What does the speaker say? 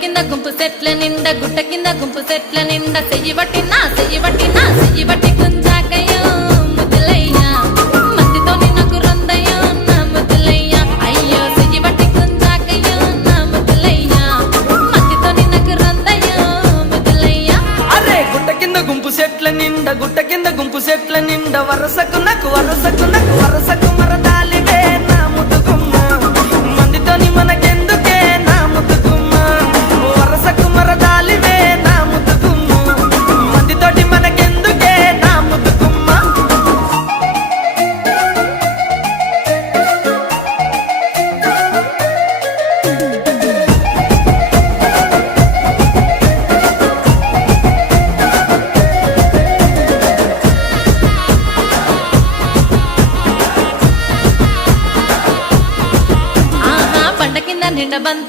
కింద గుంపు సెట్ల నిండా గుట్ట కింద గుంపు సెట్ల నిండా చెయ్యి బట్టి గుంజాకయ్యో ముద్దులయ్యా మందితో నాకు రొందయ్యో నా ముద్దులయ్యా అయ్యో చెయ్యి బట్టి గుంజాకయ్యో నా ముద్దులయ్యా మందితో నాకు రొందయ్యో ముద్దులయ్యా అరే గుట్ట కింద గుంపు సెట్ల నిండా వరసకు మరదాలివే నా ముద్దుగుమ్మ మందితోని మనకెందుకే నా ముద్దుగుమ్మ వరసకు మరదాలివే నా ముద్దుగుమ్మ మందితోటి మనకెందుకే నా ముద్దుగుమ్మ బండ కింద నిండ బంతి